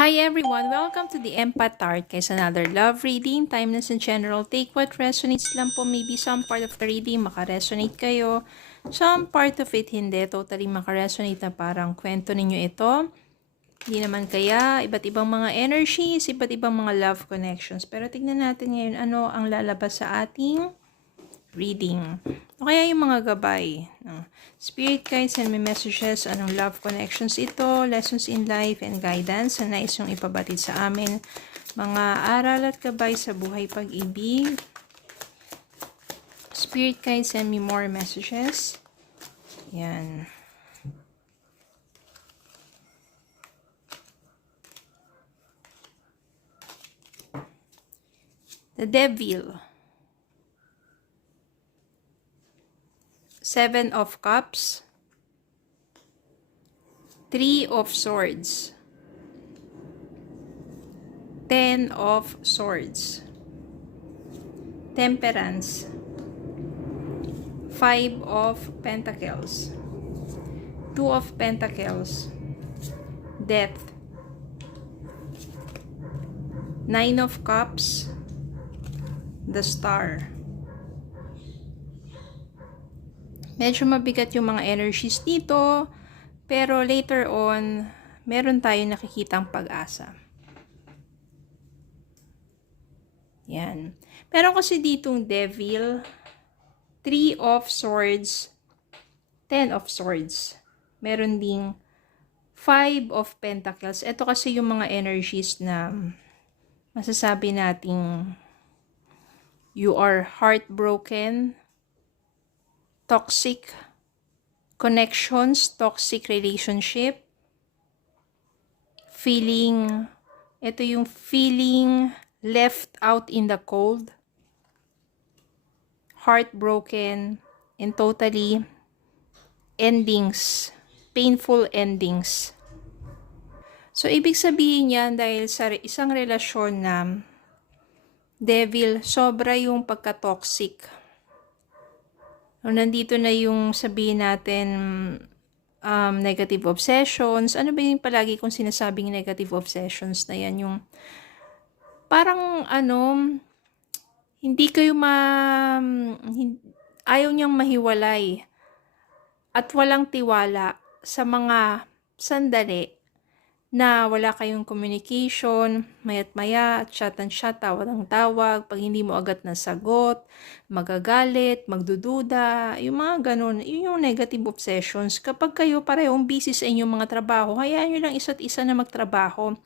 Hi everyone! Welcome to the Empath Art Case, another love reading. Timeless in general. Take what resonates lang po. Maybe some part of the reading makaresonate kayo. Some part of it hindi. Totally makaresonate na parang kwento ninyo ito. Hindi naman kaya. Iba't ibang mga energies, iba't ibang mga love connections. Pero tignan natin ngayon ano ang lalabas sa ating reading. O kaya yung mga gabay. Spirit guides, send me messages. Anong love connections ito? Lessons in life and guidance na nais yung ipabatid sa amin. Mga aral at gabay sa buhay pag-ibig. Spirit guides, send me more messages. Yan. The Devil. 7 of Cups, 3 of Swords, 10 of Swords, Temperance, 5 of Pentacles, 2 of Pentacles, Death, 9 of Cups, the Star. Medyo mabigat yung mga energies dito, pero later on, meron tayong nakikitang pag-asa. Yan. Meron kasi ditong Devil, 3 of Swords, 10 of Swords. Meron ding 5 of Pentacles. Ito kasi yung mga energies na masasabi nating you are heartbroken, toxic connections, toxic relationship, ito yung feeling left out in the cold, heartbroken, and totally endings, painful endings. So, ibig sabihin yan dahil sa isang relasyon na Devil, sobra yung pagka-toxic. Nandito na yung sabihin natin negative obsessions. Ano ba yung palagi kong sinasabing negative obsessions na yan? Yung parang hindi kayo ayaw niyang mahiwalay at walang tiwala sa mga sandali na wala kayong communication, mayat maya, chat and chat, tawag ng tawag, pag hindi mo agad nasagot, magagalit, magdududa, yung mga ganun, yun yung negative obsessions. Kapag kayo parehong busy sa inyong mga trabaho, hayaan nyo lang isa't isa na magtrabaho.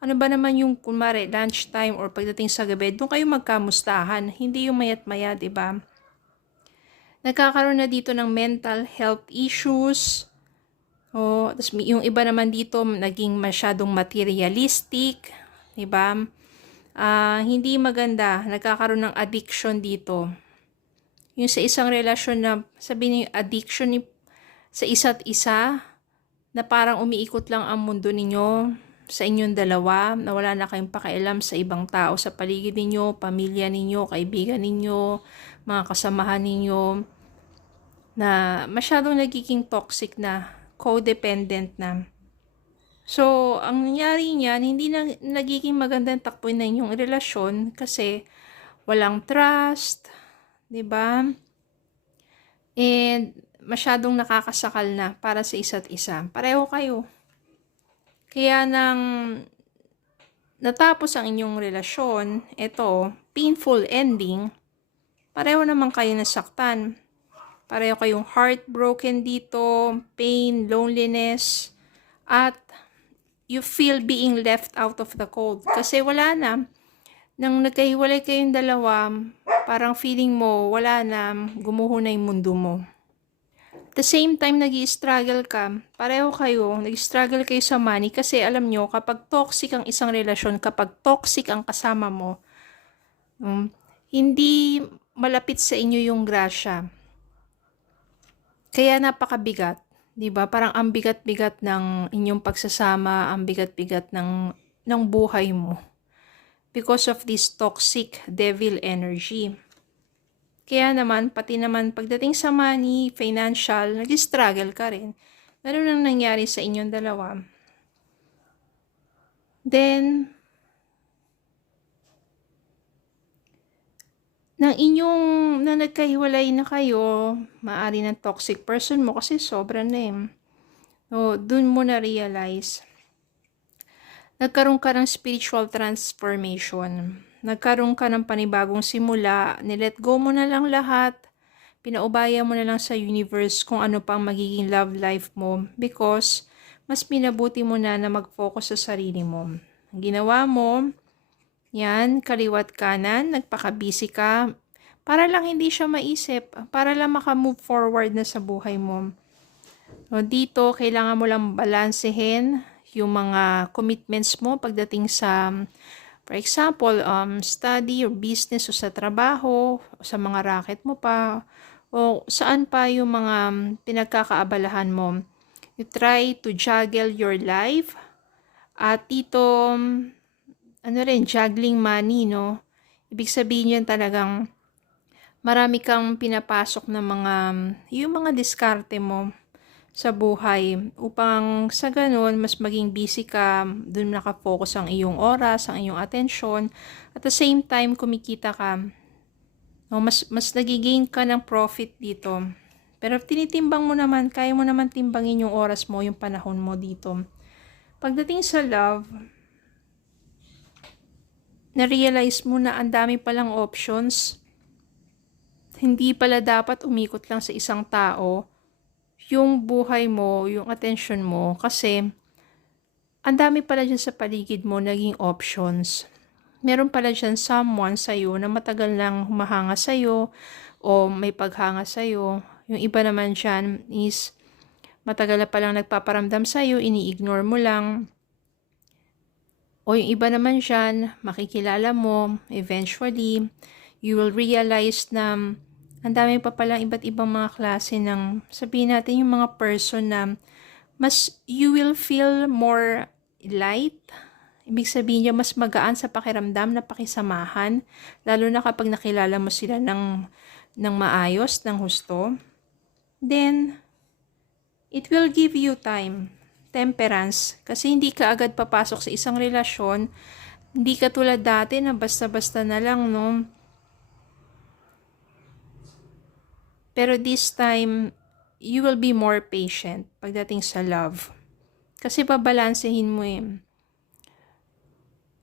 Ano ba naman yung, kunwari, lunchtime or pagdating sa gabi, doon kayo magkamustahan, hindi yung mayat maya, diba? Nagkakaroon na dito ng mental health issues. Tapos yung iba naman dito naging masyadong materialistic, 'di ba? Hindi maganda, nagkakaroon ng addiction dito. Yung sa isang relasyon na sabihin niyo addiction sa isa't isa na parang umiikot lang ang mundo ninyo sa inyong dalawa, na wala na kayong pakialam sa ibang tao sa paligid ninyo, pamilya ninyo, kaibigan ninyo, mga kasamahan ninyo, na masyadong nagiging toxic na, codependent na. So, ang nangyari niyan, hindi na nagiging magandang takbo na inyong relasyon kasi walang trust, 'di ba? And masyadong nakakasakal na para sa isa't isa. Pareho kayo. Kaya nang natapos ang inyong relasyon, ito, painful ending, pareho naman kayo nasaktan. Pareho kayong heartbroken dito, pain, loneliness, at you feel being left out of the cold. Kasi wala na. Nang nagkahiwalay kayong dalawa, parang feeling mo, wala na, gumuho na yung mundo mo. At the same time, nag-i-struggle ka, pareho kayo, nag-struggle kayo sa money kasi alam nyo, kapag toxic ang isang relasyon, kapag toxic ang kasama mo, hindi malapit sa inyo yung grasya. Kaya napakabigat, 'di ba? Parang ang bigat-bigat ng inyong pagsasama, ang bigat-bigat ng buhay mo because of this toxic devil energy. Kaya naman, pati naman pagdating sa money, financial, nag-struggle ka rin. Ganun ang nangyari sa inyong dalawa. Then, na nagkahiwalay na kayo, maaari ng toxic person mo kasi sobra na eh. So, dun mo na-realize. Nagkaroon ka ng spiritual transformation. Nagkaroon ka ng panibagong simula. Nilet go mo na lang lahat. Pinaubaya mo na lang sa universe kung ano pang magiging love life mo because mas minabuti mo na mag-focus sa sarili mo. Ang ginawa mo, yan, kaliwat kanan, nagpaka-busy ka, para lang hindi siya maisip, para lang maka-move forward na sa buhay mo. So, dito, kailangan mo lang balansehin yung mga commitments mo pagdating sa, for example, study or business o sa trabaho, o sa mga racket mo pa, o saan pa yung mga pinagkakaabalahan mo. You try to juggle your life. At dito, juggling money, no? Ibig sabihin yan talagang marami kang pinapasok na yung mga diskarte mo sa buhay upang sa ganun, mas maging busy ka, dun nakafocus ang iyong oras, ang iyong atensyon. At the same time, kumikita ka. No, mas nagigain ka ng profit dito. Pero tinitimbang mo naman, kaya mo naman timbangin yung oras mo, yung panahon mo dito. Pagdating sa love, na-realize mo na ang dami palang options. Hindi pala dapat umikot lang sa isang tao yung buhay mo, yung attention mo, kasi ang dami pala dyan sa paligid mo naging options. Meron pala dyan someone sa'yo na matagal nang humahanga sa'yo o may paghanga sa'yo. Yung iba naman dyan is matagal na palang nagpaparamdam sa'yo, ini-ignore mo lang. O yung iba naman dyan, makikilala mo, eventually, you will realize na ang dami pa palang iba't ibang mga klase ng, sabihin natin yung mga person na you will feel more light. Ibig sabihin niya, mas magaan sa pakiramdam na pakisamahan, lalo na kapag nakilala mo sila ng maayos, ng husto. Then, it will give you time. Temperance, kasi hindi ka agad papasok sa isang relasyon, hindi ka tulad dati na basta-basta na lang, no? Pero this time, you will be more patient pagdating sa love. Kasi babalansehin mo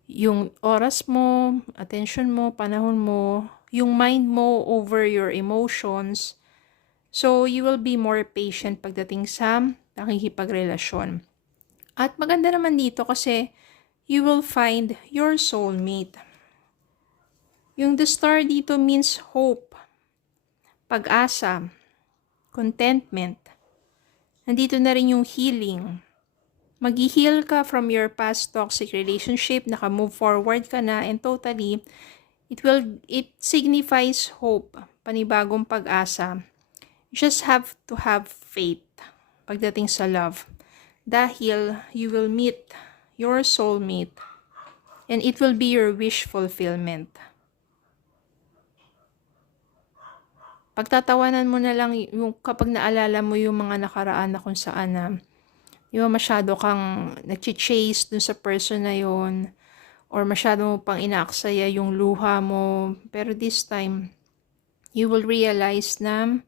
yung oras mo, attention mo, panahon mo, yung mind mo over your emotions. So, you will be more patient pagdating sa nakikipagrelasyon. At maganda naman dito kasi you will find your soulmate. Yung the star dito means hope, pag-asa, contentment. Nandito na rin yung healing. Mag-heal ka from your past toxic relationship, naka-move forward ka na, and totally, it signifies hope, panibagong pag-asa. You just have to have faith pagdating sa love. Dahil you will meet your soulmate and it will be your wish fulfillment. Pagtatawanan mo na lang yung kapag naalala mo yung mga nakaraan na kung saan na masyado kang nag-chase dun sa person na yon, or masyado mo pang inaaksaya yung luha mo. Pero this time, you will realize na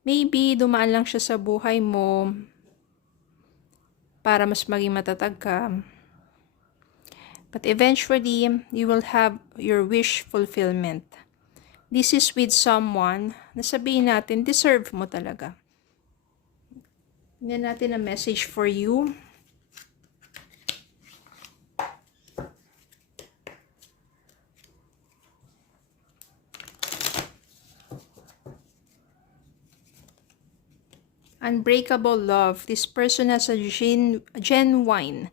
maybe dumaan lang siya sa buhay mo para mas maging matatag ka. But eventually, you will have your wish fulfillment. This is with someone na sabihin natin, deserve mo talaga. Tingnan natin ang message for you. Unbreakable love. This person has a genuine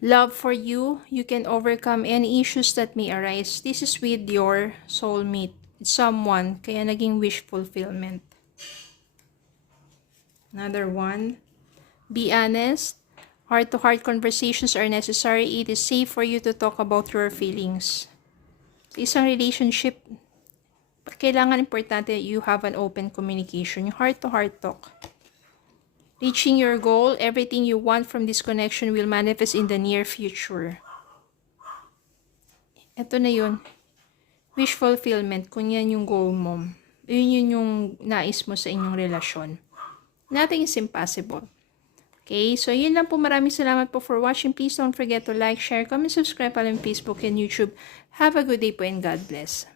love for you. You can overcome any issues that may arise. This is with your soulmate. It's someone, kaya naging wish fulfillment. Another one. Be honest. Heart-to-heart conversations are necessary. It is safe for you to talk about your feelings. Sa isang relationship, kailangan importante you have an open communication. Yung heart-to-heart talk. Reaching your goal, everything you want from this connection will manifest in the near future. Ito na yun. Wish fulfillment, kung yan yung goal mo. Yun yung nais mo sa inyong relasyon. Nothing is impossible. Okay, so yun lang po. Maraming salamat po for watching. Please don't forget to like, share, comment, subscribe on Facebook and YouTube. Have a good day po and God bless.